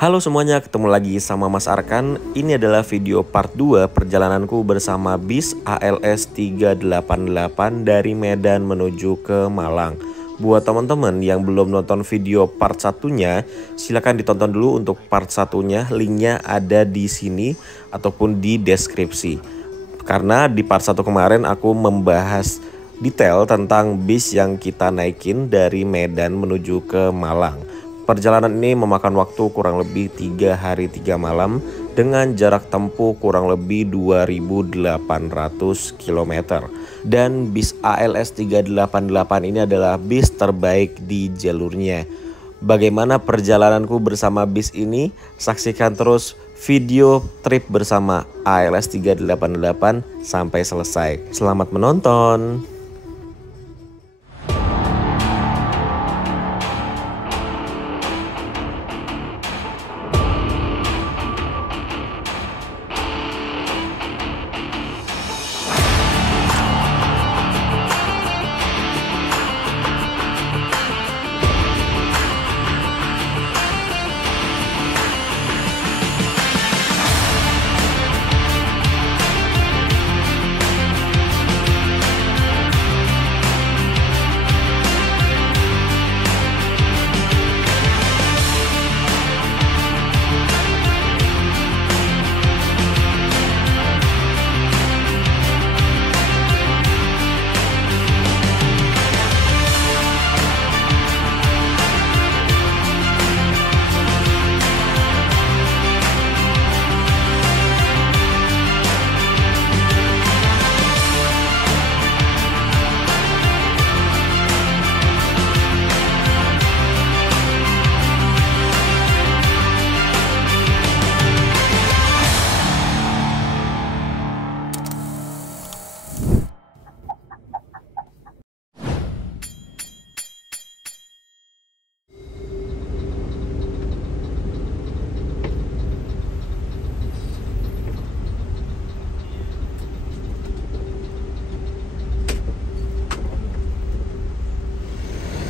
Halo semuanya, ketemu lagi sama Mas Arkan. Ini adalah video part 2 perjalananku bersama bis ALS 388 dari Medan menuju ke Malang. Buat teman-teman yang belum nonton video part satunya, silahkan ditonton dulu untuk part satunya. Linknya ada di sini ataupun di deskripsi. Karena di part 1 kemarin aku membahas detail tentang bis yang kita naikin dari Medan menuju ke Malang. Perjalanan ini memakan waktu kurang lebih 3 hari 3 malam dengan jarak tempuh kurang lebih 2.800 km. Dan bis ALS 388 ini adalah bis terbaik di jalurnya. Bagaimana perjalananku bersama bis ini? Saksikan terus video trip bersama ALS 388 sampai selesai. Selamat menonton!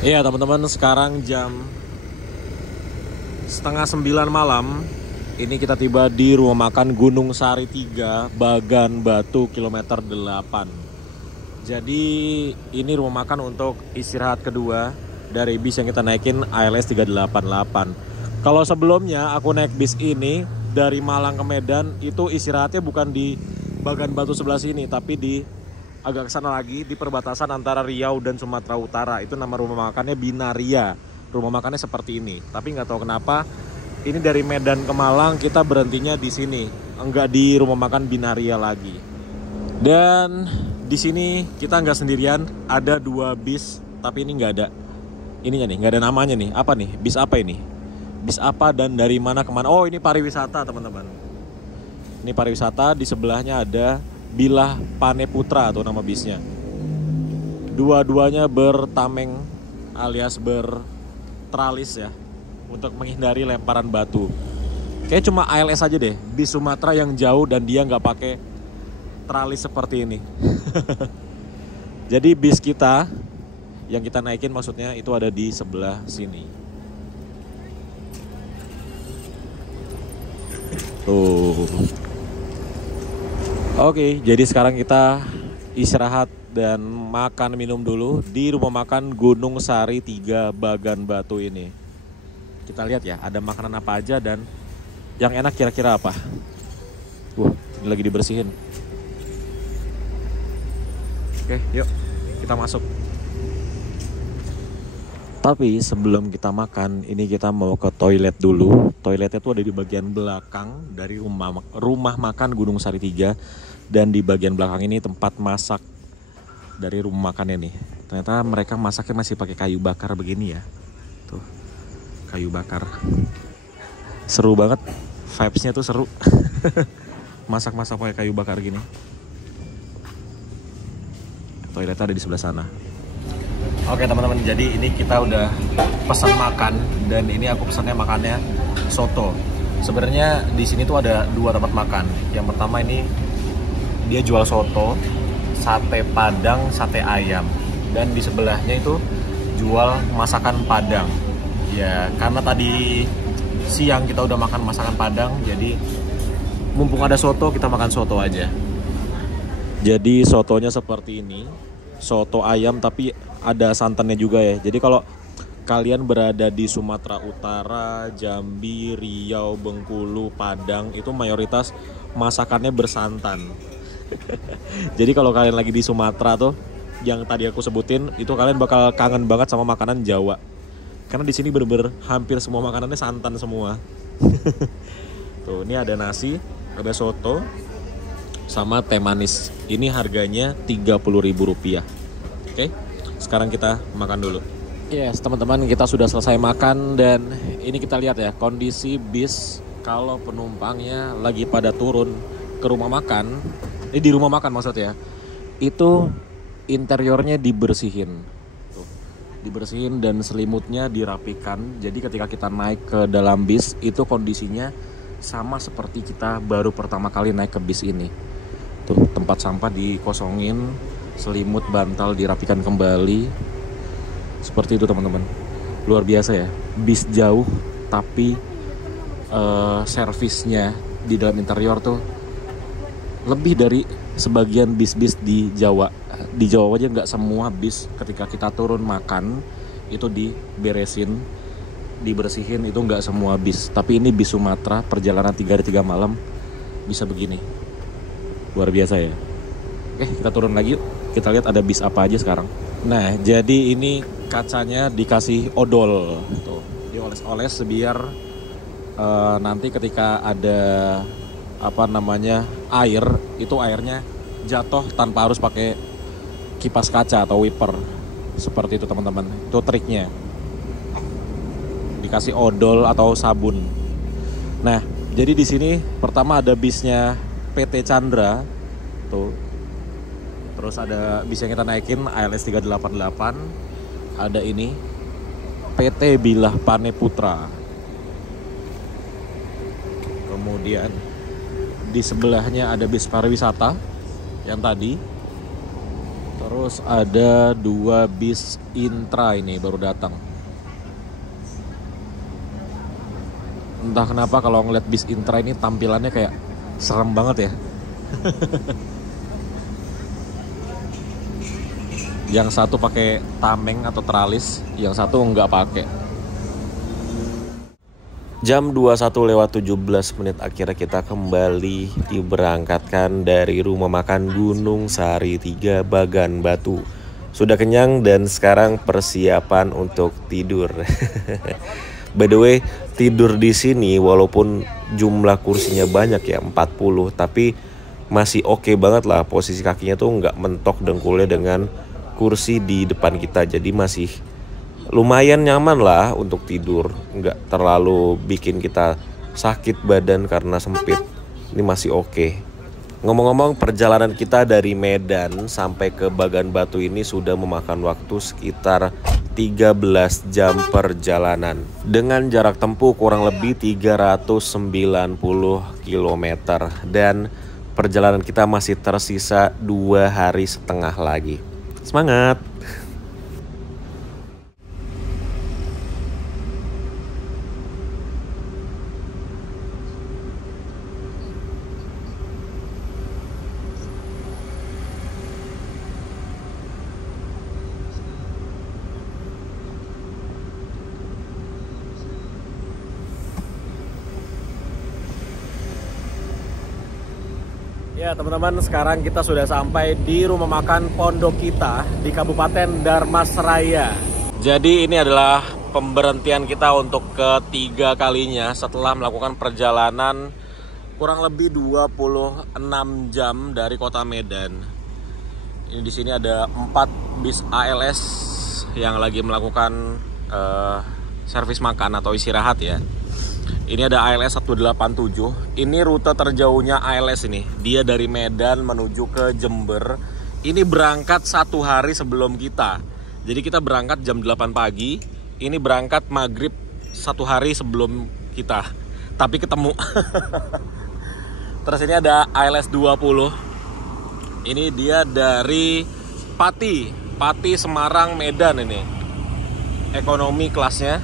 Iya teman-teman, sekarang jam setengah 9 malam. Ini kita tiba di rumah makan Gunung Sari 3, Bagan Batu, kilometer 8. Jadi ini rumah makan untuk istirahat kedua dari bis yang kita naikin ALS 388. Kalau sebelumnya aku naik bis ini dari Malang ke Medan, itu istirahatnya bukan di Bagan Batu sebelah sini, tapi di agak ke sana lagi, di perbatasan antara Riau dan Sumatera Utara. Itu nama rumah makannya Binaria. Rumah makannya seperti ini. Tapi nggak tahu kenapa ini dari Medan ke Malang kita berhentinya di sini, enggak di rumah makan Binaria lagi. Dan di sini kita nggak sendirian, ada 2 bis, tapi ini nggak ada ininya nih, nggak ada namanya nih. Apa nih? Bis apa ini? Bis apa dan dari mana kemana? Oh, ini pariwisata teman-teman. Ini pariwisata, di sebelahnya ada Bilah Pane Putra atau nama bisnya. Dua-duanya bertameng alias bertralis ya, untuk menghindari lemparan batu. Kayak cuma ALS aja deh, bis Sumatera yang jauh dan dia nggak pakai tralis seperti ini. Jadi bis kita yang kita naikin maksudnya itu ada di sebelah sini. Tuh. Oke, jadi sekarang kita istirahat dan makan minum dulu di rumah makan Gunung Sari 3 Bagan Batu ini. Kita lihat ya, ada makanan apa aja dan yang enak kira-kira apa. Ini lagi dibersihin. Oke, yuk kita masuk. Tapi sebelum kita makan, ini kita mau ke toilet dulu. Toiletnya tuh ada di bagian belakang dari rumah makan Gunung Sari 3. Dan di bagian belakang ini tempat masak dari rumah makannya nih. Ternyata mereka masaknya masih pakai kayu bakar begini ya. Tuh, kayu bakar. Seru banget, vibes-nya tuh seru. Masak-masak pakai kayu bakar gini. Toiletnya ada di sebelah sana. Oke teman-teman, jadi ini kita udah pesan makan dan ini aku pesannya makannya soto. Sebenarnya di sini tuh ada 2 tempat makan. Yang pertama ini dia jual soto, sate Padang, sate ayam. Dan di sebelahnya itu jual masakan Padang. Ya, karena tadi siang kita udah makan masakan Padang, jadi mumpung ada soto kita makan soto aja. Jadi sotonya seperti ini, soto ayam tapi ada santannya juga ya. Jadi kalau kalian berada di Sumatera Utara, Jambi, Riau, Bengkulu, Padang, itu mayoritas masakannya bersantan. Jadi kalau kalian lagi di Sumatera tuh, yang tadi aku sebutin, itu kalian bakal kangen banget sama makanan Jawa. Karena di sini bener-bener hampir semua makanannya santan semua. Tuh, ini ada nasi, ada soto, sama teh manis. Ini harganya Rp30.000. Oke, sekarang kita makan dulu. Yes, teman-teman, kita sudah selesai makan dan ini kita lihat ya kondisi bis kalau penumpangnya lagi pada turun ke rumah makan. Ini di rumah makan maksudnya. Itu interiornya dibersihin. Tuh, dibersihin dan selimutnya dirapikan. Jadi ketika kita naik ke dalam bis itu kondisinya sama seperti kita baru pertama kali naik ke bis ini. Tuh, tempat sampah dikosongin, selimut bantal dirapikan kembali. Seperti itu teman-teman. Luar biasa ya. Bis jauh tapi servisnya di dalam interior tuh lebih dari sebagian bis-bis di Jawa. Di Jawa aja nggak semua bis ketika kita turun makan itu diberesin, dibersihin, itu nggak semua bis. Tapi ini bis Sumatera, perjalanan 3 hari 3 malam bisa begini. Luar biasa ya. Oke, kita turun lagi yuk. Kita lihat ada bis apa aja sekarang. Nah, jadi ini kacanya dikasih odol. Tuh, dioles-oles biar nanti ketika ada air, itu airnya jatuh tanpa harus pakai kipas kaca atau wiper. Seperti itu teman-teman. Itu triknya. Dikasih odol atau sabun. Nah, jadi di sini pertama ada bisnya PT Chandra. Tuh. Terus ada bis yang kita naikin ALS 388. Ada ini PT Bilah Pane Putra. Kemudian di sebelahnya ada bis pariwisata yang tadi. Terus ada 2 bis intra ini baru datang. Entah kenapa kalau ngeliat bis intra ini tampilannya kayak serem banget ya. Yang satu pakai tameng atau teralis, yang satu nggak pakai. Jam 21:17 akhirnya kita kembali diberangkatkan dari rumah makan Gunung Sari 3 Bagan Batu. Sudah kenyang dan sekarang persiapan untuk tidur. By the way, tidur di sini walaupun jumlah kursinya banyak ya 40, tapi masih oke banget lah, posisi kakinya tuh nggak mentok dengkulnya dengan kursi di depan kita, jadi masih lumayan nyaman lah untuk tidur, nggak terlalu bikin kita sakit badan karena sempit. Ini masih oke. Ngomong-ngomong, perjalanan kita dari Medan sampai ke Bagan Batu ini sudah memakan waktu sekitar 13 jam perjalanan dengan jarak tempuh kurang lebih 390 km dan perjalanan kita masih tersisa 2,5 hari lagi. Semangat! Ya teman-teman, sekarang kita sudah sampai di rumah makan pondok kita di Kabupaten Dharmasraya. Jadi ini adalah pemberhentian kita untuk ketiga kalinya setelah melakukan perjalanan kurang lebih 26 jam dari kota Medan. Ini di sini ada 4 bis ALS yang lagi melakukan servis makan atau istirahat ya. Ini ada ALS 187. Ini rute terjauhnya ALS ini. Dia dari Medan menuju ke Jember. Ini berangkat 1 hari sebelum kita. Jadi kita berangkat jam 8 pagi. Ini berangkat maghrib 1 hari sebelum kita. Tapi ketemu. Terus ini ada ALS 20. Ini dia dari Pati Semarang Medan ini. Ekonomi kelasnya.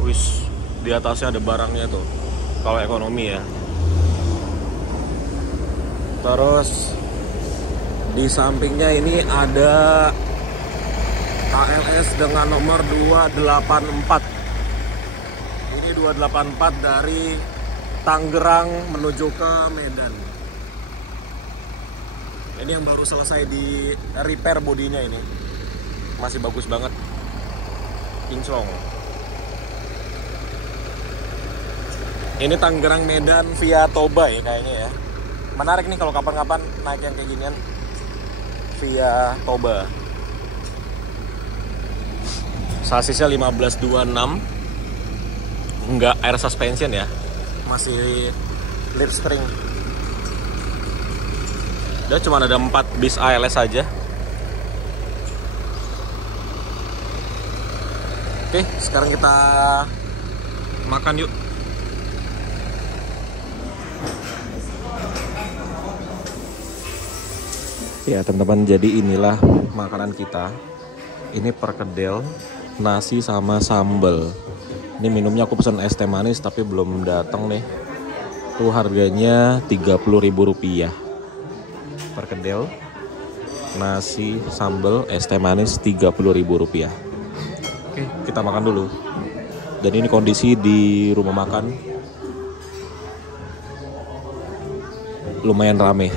Wis. Di atasnya ada barangnya tuh. Kalau ekonomi ya. Terus di sampingnya ini ada ALS dengan nomor 284. Ini 284 dari Tangerang menuju ke Medan. Ini yang baru selesai di repair bodinya ini. Masih bagus banget. Kinclong. Ini Tangerang Medan via Toba ya kayaknya ya. Menarik nih kalau kapan-kapan naik yang kayak ginian via Toba. Sasisnya 1526. Enggak air suspension ya. Masih lip string. Udah cuma ada 4 bis ALS saja. Oke, sekarang kita makan yuk. Ya teman-teman, jadi inilah makanan kita. Ini perkedel, nasi sama sambal. Ini minumnya aku pesan es teh manis tapi belum datang nih. Tuh harganya Rp30.000. Perkedel, nasi, sambal, es teh manis Rp30.000. Oke, kita makan dulu. Dan ini kondisi di rumah makan lumayan rame.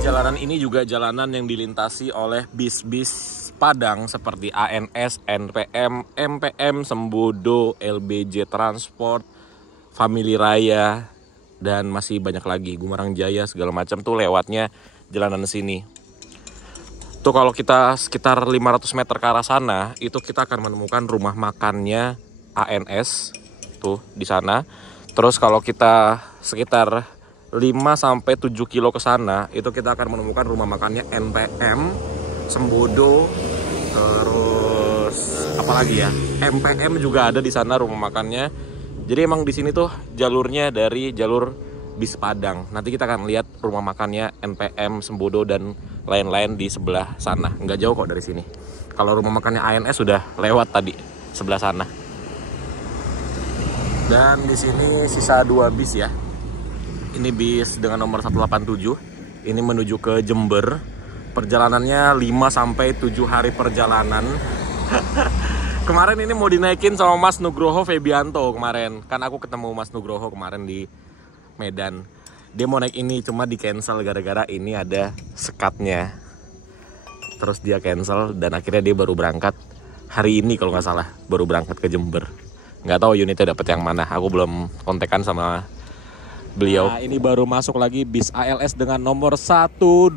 Jalanan ini juga jalanan yang dilintasi oleh bis-bis Padang seperti ANS, NPM, MPM, Sembodo, LBJ Transport, Family Raya, dan masih banyak lagi, Gumarang Jaya segala macam tuh lewatnya jalanan sini. Tuh kalau kita sekitar 500 meter ke arah sana, itu kita akan menemukan rumah makannya ANS tuh di sana. Terus kalau kita sekitar 5-7 kilo ke sana, itu kita akan menemukan rumah makannya NPM, Sembodo, terus apalagi ya, MPM juga ada di sana rumah makannya. Jadi emang di sini tuh jalurnya dari jalur bis Padang. Nanti kita akan lihat rumah makannya NPM, Sembodo dan lain-lain di sebelah sana. Nggak jauh kok dari sini. Kalau rumah makannya ANS sudah lewat tadi sebelah sana. Dan di sini sisa 2 bis ya. Ini bis dengan nomor 187. Ini menuju ke Jember. Perjalanannya 5-7 hari perjalanan. Kemarin ini mau dinaikin sama Mas Nugroho Febianto kemarin. Kan aku ketemu Mas Nugroho kemarin di Medan. Dia mau naik ini cuma di cancel gara-gara ini ada sekatnya. Terus dia cancel dan akhirnya dia baru berangkat hari ini kalau nggak salah. Baru berangkat ke Jember. Nggak tahu unitnya dapat yang mana. Aku belum kontekan sama beliau. Nah, ini baru masuk lagi bis ALS dengan nomor 124.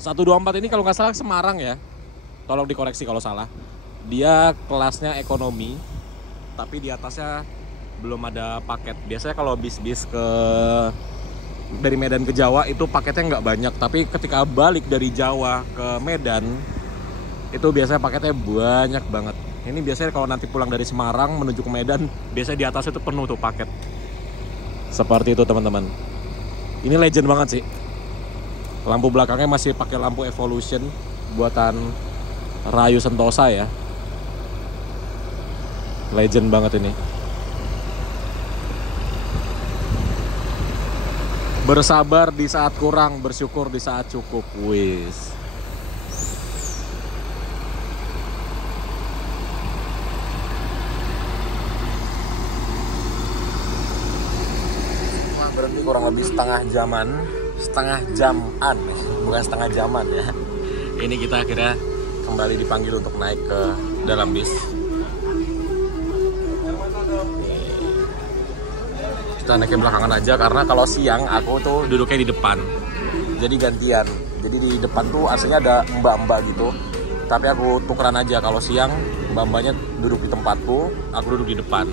124 ini kalau nggak salah Semarang ya. Tolong dikoreksi kalau salah. Dia kelasnya ekonomi, tapi di atasnya belum ada paket. Biasanya kalau bis-bis dari Medan ke Jawa itu paketnya nggak banyak. Tapi ketika balik dari Jawa ke Medan, itu biasanya paketnya banyak banget. Ini biasanya kalau nanti pulang dari Semarang menuju ke Medan, biasanya di atasnya itu penuh tuh paket. Seperti itu teman-teman. Ini legend banget sih. Lampu belakangnya masih pakai lampu Evolution buatan Rayu Sentosa ya. Legend banget ini. Bersabar di saat kurang, bersyukur di saat cukup. Wis. Berhenti kurang lebih setengah jaman, bukan setengah jaman ya. Ini kita akhirnya kembali dipanggil untuk naik ke dalam bis. kita naiknya belakangan aja karena kalau siang aku tuh duduknya di depan. Jadi gantian. Jadi di depan tuh aslinya ada mbak-mbak gitu. Tapi aku tukeran aja, kalau siang mbak-mbaknya duduk di tempatku, aku duduk di depan.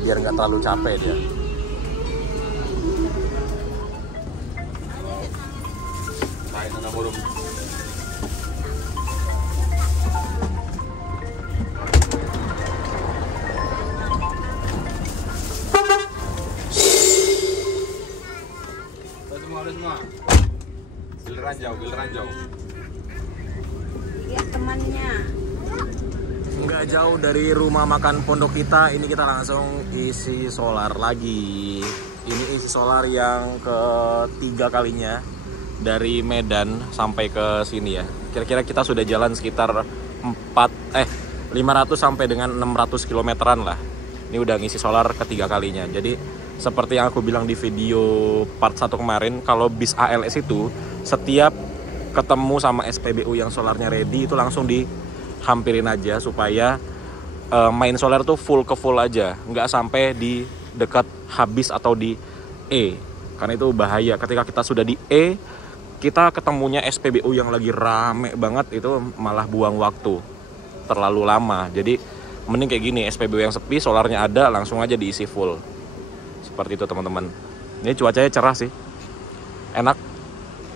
Biar nggak terlalu capek dia. Semua. Giliran jauh. Ya temannya. Nggak jauh dari rumah makan pondok kita, ini kita langsung isi solar lagi. Ini isi solar yang ketiga kalinya dari Medan sampai ke sini ya. Kira-kira kita sudah jalan sekitar 500 sampai dengan 600 kilometeran lah. Ini udah ngisi solar ketiga kalinya. Jadi seperti yang aku bilang di video part 1 kemarin, kalau bis ALS itu setiap ketemu sama SPBU yang solarnya ready itu langsung dihampirin aja supaya main solar tuh full aja, nggak sampai di dekat habis atau di E, karena itu bahaya. Ketika kita sudah di E, kita ketemunya SPBU yang lagi rame banget, itu malah buang waktu terlalu lama. Jadi mending kayak gini, SPBU yang sepi, solarnya ada, langsung aja diisi full. Seperti itu teman-teman. Ini cuacanya cerah sih, enak,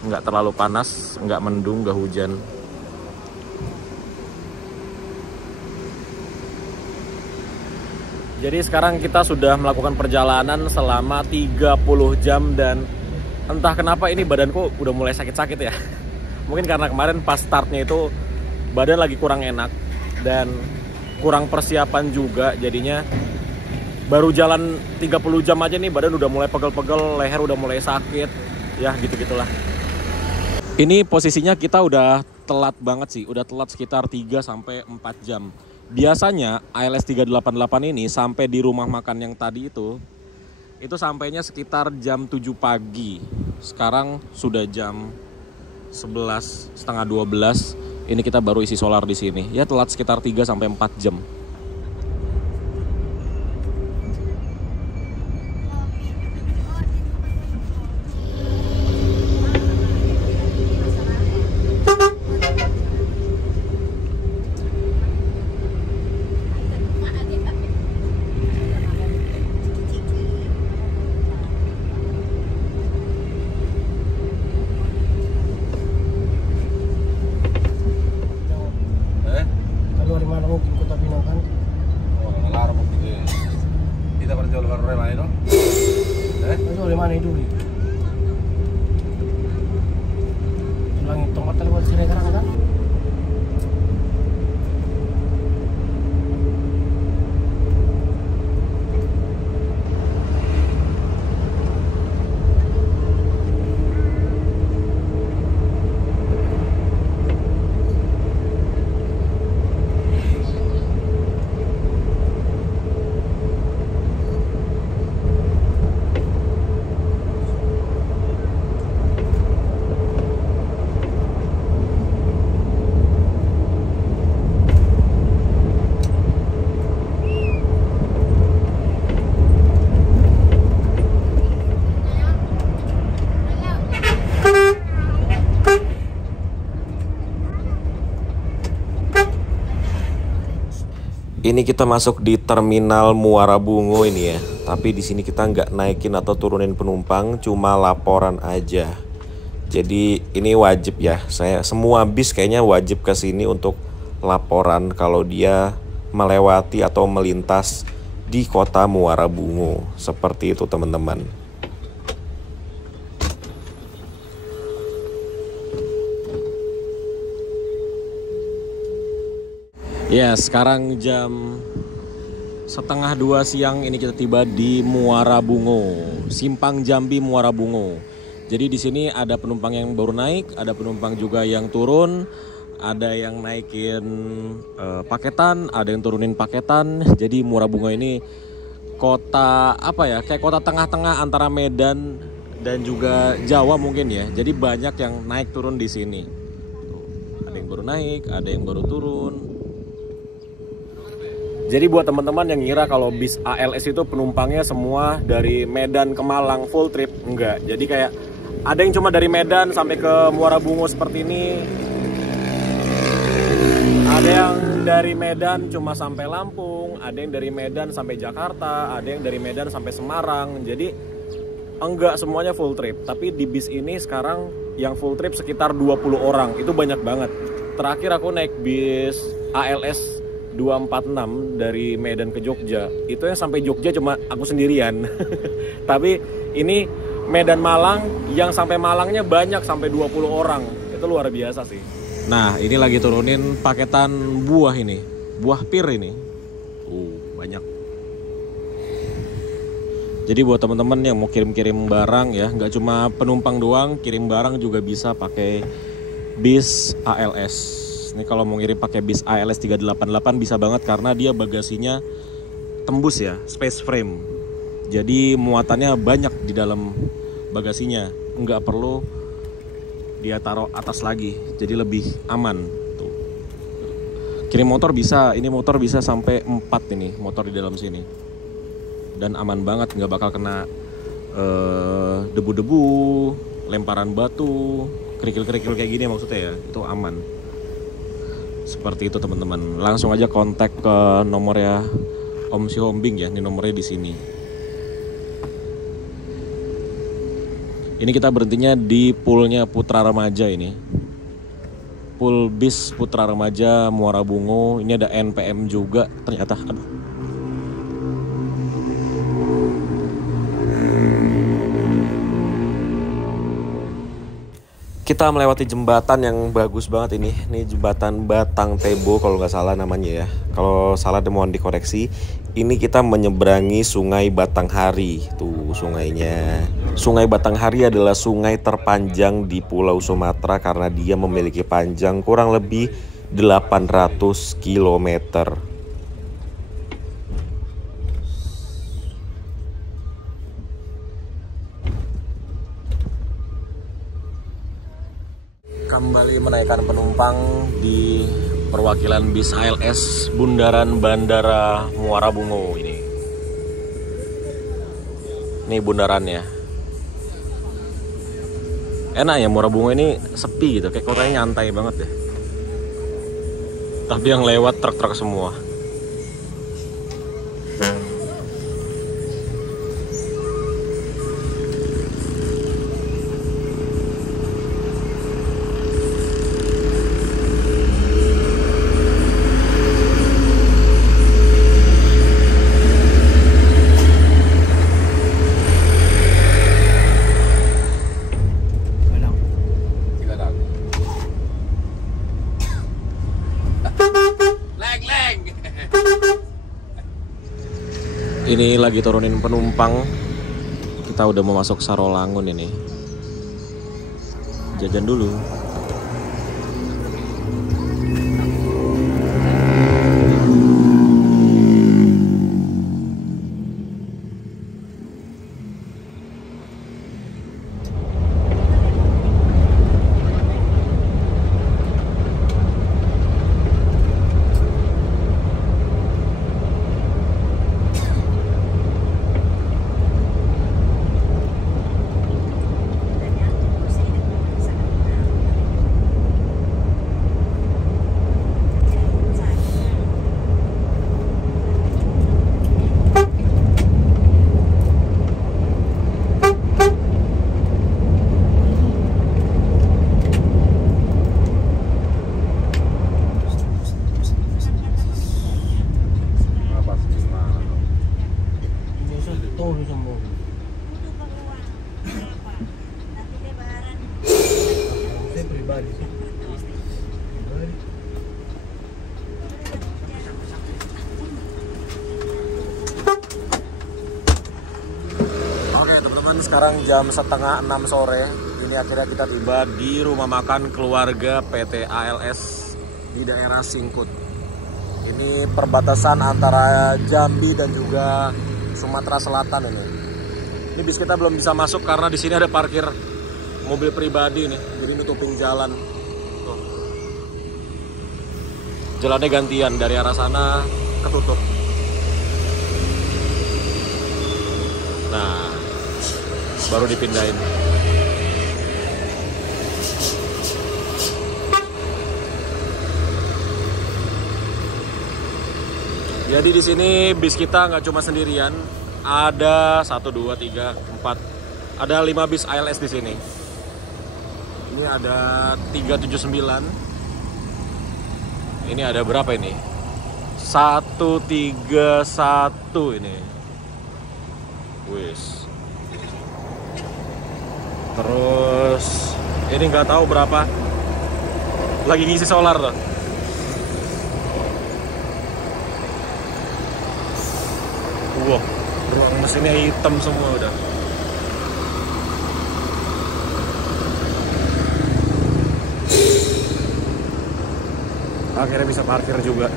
nggak terlalu panas, nggak mendung, nggak hujan. Jadi sekarang kita sudah melakukan perjalanan selama 30 jam dan entah kenapa ini badanku udah mulai sakit-sakit ya. Mungkin karena kemarin pas startnya itu badan lagi kurang enak dan kurang persiapan juga, jadinya baru jalan 30 jam aja nih badan udah mulai pegel-pegel, leher udah mulai sakit, ya gitu-gitulah. Ini posisinya kita udah telat banget sih, udah telat sekitar 3 sampai 4 jam. Biasanya ALS 388 ini sampai di rumah makan yang tadi itu sampainya sekitar jam 7 pagi. Sekarang sudah jam 11, setengah 12. Ini kita baru isi solar di sini. Ya telat sekitar 3 sampai 4 jam. Ini kita masuk di terminal Muara Bungo ini ya. Tapi di sini kita nggak naikin atau turunin penumpang, cuma laporan aja. Jadi ini wajib ya. Semua bis kayaknya wajib ke sini untuk laporan kalau dia melewati atau melintas di kota Muara Bungo. Seperti itu teman-teman. Ya, sekarang jam 1:30 siang ini kita tiba di Muara Bungo, Simpang Jambi Muara Bungo. Jadi di sini ada penumpang yang baru naik, ada penumpang juga yang turun, ada yang naikin paketan, ada yang turunin paketan. Jadi Muara Bungo ini kota apa ya? Kayak kota tengah-tengah antara Medan dan juga Jawa mungkin ya. Jadi banyak yang naik turun di sini. Tuh, ada yang baru naik, ada yang baru turun. Jadi buat teman-teman yang ngira kalau bis ALS itu penumpangnya semua dari Medan ke Malang full trip, enggak. Jadi kayak ada yang cuma dari Medan sampai ke Muara Bungo seperti ini. Ada yang dari Medan cuma sampai Lampung, ada yang dari Medan sampai Jakarta, ada yang dari Medan sampai Semarang. Jadi enggak semuanya full trip. Tapi di bis ini sekarang yang full trip sekitar 20 orang. Itu banyak banget. Terakhir aku naik bis ALS 246 dari Medan ke Jogja. Itu yang sampai Jogja cuma aku sendirian. Tapi ini Medan Malang, yang sampai Malangnya banyak, sampai 20 orang. Itu luar biasa sih. Nah, ini lagi turunin paketan buah ini. Buah pir ini. Banyak. Jadi buat teman-teman yang mau kirim-kirim barang ya, nggak cuma penumpang doang, kirim barang juga bisa pakai bis ALS. Ini kalau mau ngirim pakai bis ALS 388 bisa banget karena dia bagasinya tembus ya, space frame. Jadi muatannya banyak di dalam bagasinya, nggak perlu dia taruh atas lagi, jadi lebih aman. Tuh. Kirim motor bisa, ini motor bisa sampai 4 ini motor di dalam sini. Dan aman banget, nggak bakal kena debu-debu, lemparan batu, kerikil-kerikil kayak gini maksudnya ya, itu aman. Seperti itu teman-teman. Langsung aja kontak ke nomor ya Om Si Hombing ya, ini nomornya di sini. Ini kita berhentinya di poolnya Putra Remaja ini. Pool bis Putra Remaja Muara Bungo. Ini ada NPM juga ternyata. Aduh. Kita melewati jembatan yang bagus banget ini. Ini jembatan Batang Tebo kalau nggak salah namanya ya. Kalau salah mohon dikoreksi. Ini kita menyeberangi Sungai Batanghari. Tuh sungainya. Sungai Batanghari adalah sungai terpanjang di Pulau Sumatera karena dia memiliki panjang kurang lebih 800 km. Kembali menaikkan penumpang di perwakilan bis ALS Bundaran Bandara Muara Bungo ini. Ini bundarannya. Enak ya, Muara Bungo ini sepi gitu, kayak kotanya nyantai banget ya. Tapi yang lewat truk-truk semua. Ini lagi turunin penumpang. Kita udah mau masuk Sarolangun ini. Jajan dulu. Oke teman-teman, sekarang jam 5:30 sore. Ini akhirnya kita tiba di rumah makan keluarga PT ALS di daerah Singkut. Ini perbatasan antara Jambi dan juga Sumatera Selatan ini. Ini bis kita belum bisa masuk karena di sini ada parkir mobil pribadi nih, jadi nutupin jalan. Tuh. Jalannya gantian, dari arah sana ketutup. Nah, baru dipindahin. Jadi di sini bis kita nggak cuma sendirian, ada 1, 2, 3, 4, ada 5 bis ALS di sini. Ini ada 379. Ini ada berapa ini? 131 ini. Wis. Terus ini nggak tahu berapa. Lagi ngisi solar loh. Wow, ruang mesinnya hitam semua udah. Akhirnya bisa parkir juga.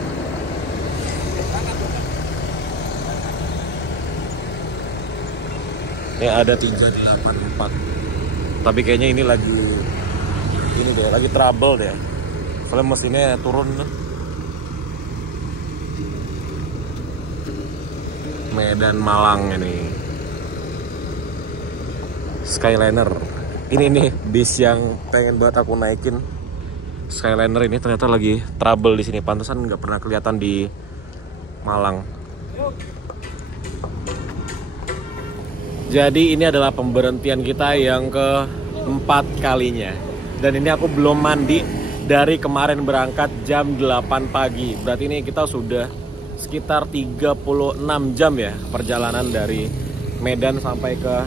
Ini ada 384. Tapi kayaknya ini lagi trouble deh. Soalnya mesinnya turun. Medan Malang ini. Skyliner. Ini nih bis yang pengen banget aku naikin. Skyliner ini ternyata lagi trouble di sini. Pantesan nggak pernah kelihatan di Malang. Jadi ini adalah pemberhentian kita yang keempat kalinya. Dan ini aku belum mandi dari kemarin berangkat jam 8 pagi. Berarti ini kita sudah sekitar 36 jam ya perjalanan dari Medan sampai ke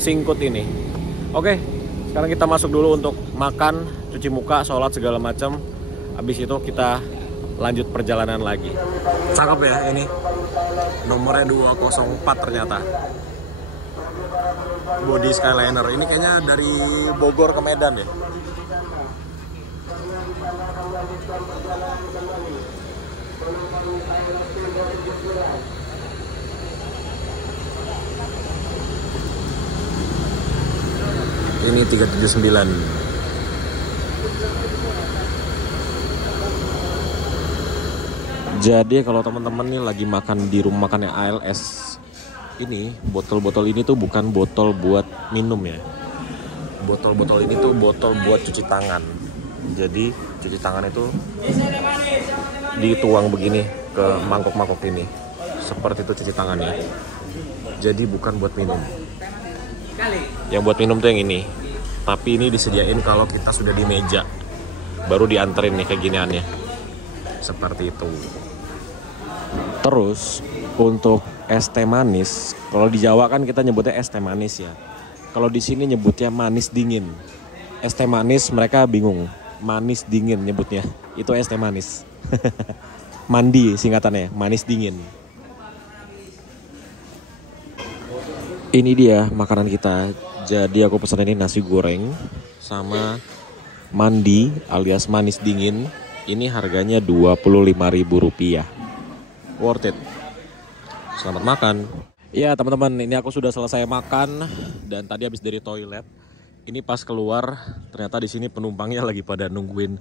Singkut ini. Oke, sekarang kita masuk dulu untuk makan, cuci muka, sholat segala macam. Habis itu kita lanjut perjalanan lagi. Cakep ya ini. Nomornya 204 ternyata. Body Skyliner. Ini kayaknya dari Bogor ke Medan ya. Ini 379. Jadi kalau teman-teman nih lagi makan di rumah makannya ALS, ini botol-botol ini tuh bukan botol buat minum ya. Botol-botol ini tuh botol buat cuci tangan. Jadi cuci tangan itu dituang begini ke mangkok-mangkok ini. Seperti itu cuci tangannya. Jadi bukan buat minum. Yang buat minum tuh yang ini. Tapi ini disediain kalau kita sudah di meja. Baru dianterin nih keginiannya. Seperti itu. Terus untuk es teh manis, kalau di Jawa kan kita nyebutnya es teh manis ya. Kalau di sini nyebutnya manis dingin. Es teh manis mereka bingung. Manis dingin nyebutnya. Itu es teh manis. Mandi singkatannya, manis dingin. Ini dia makanan kita. Jadi aku pesan ini nasi goreng sama mandi alias manis dingin. Ini harganya Rp25.000. Worth it. Selamat makan. Ya teman-teman, ini aku sudah selesai makan dan tadi habis dari toilet. Ini pas keluar ternyata di sini penumpangnya lagi pada nungguin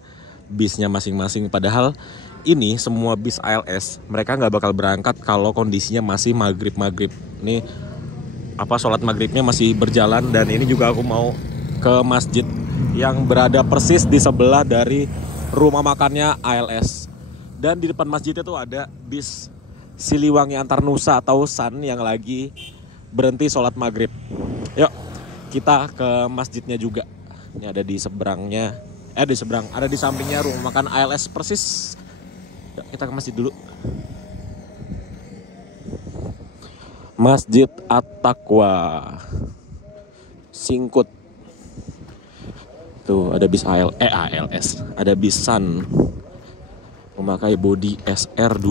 bisnya masing-masing. Padahal ini semua bis ALS mereka nggak bakal berangkat kalau kondisinya masih maghrib. Ini sholat maghribnya masih berjalan dan ini juga aku mau ke masjid yang berada persis di sebelah dari rumah makannya ALS. Dan di depan masjidnya tuh ada bis Siliwangi Antarnusa atau SAN yang lagi berhenti sholat maghrib. Yuk kita ke masjidnya juga. Ini ada di seberangnya, ada di sampingnya rumah makan ALS persis. Yuk, kita ke masjid dulu. Masjid At-Taqwa Singkut. Tuh ada bis ALS, ada bis SAN memakai bodi SR2.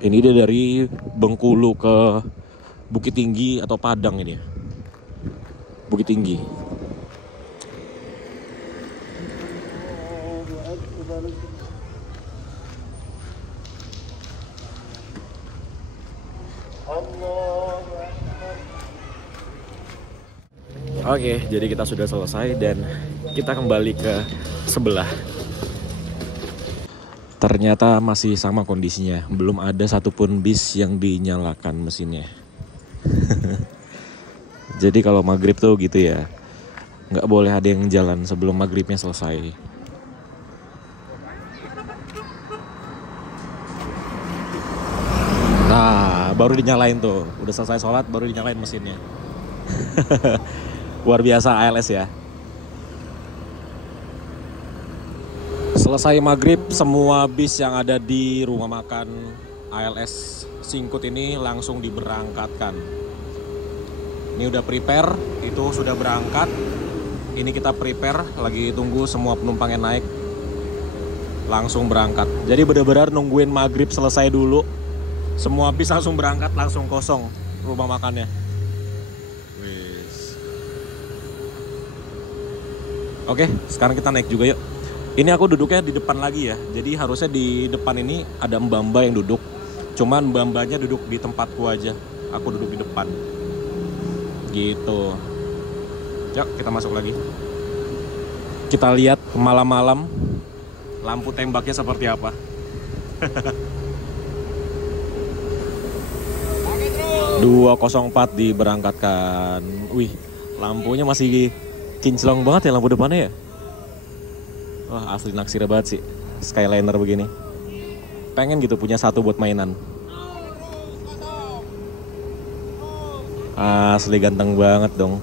Ini dia dari Bengkulu ke Bukit Tinggi atau Padang ini ya. Bukit Tinggi. Oke, jadi kita sudah selesai dan kita kembali ke sebelah. Ternyata masih sama kondisinya, belum ada satupun bis yang dinyalakan mesinnya. Jadi kalau maghrib tuh gitu ya, nggak boleh ada yang jalan sebelum maghribnya selesai. Nah, baru dinyalain tuh. Udah selesai sholat, baru dinyalain mesinnya. Luar biasa ALS ya. Selesai maghrib, semua bis yang ada di rumah makan ALS Singkut ini langsung diberangkatkan. Ini udah prepare, itu sudah berangkat. Ini kita prepare, lagi tunggu semua penumpang yang naik. Langsung berangkat. Jadi benar-benar nungguin maghrib selesai dulu. Semua bis langsung berangkat, langsung kosong rumah makannya. Oke, sekarang kita naik juga yuk. Ini aku duduknya di depan lagi ya. Jadi harusnya di depan ini ada mbak-mbak yang duduk. Cuman mbak-mbaknya duduk di tempatku aja. Aku duduk di depan. Gitu. Yuk, kita masuk lagi. Kita lihat malam-malam lampu tembaknya seperti apa. 204 diberangkatkan. Wih, lampunya masih kinclong banget ya lampu depannya ya. Wah, asli naksir banget sih Skyliner begini. Pengen gitu punya satu buat mainan. Asli ganteng banget dong.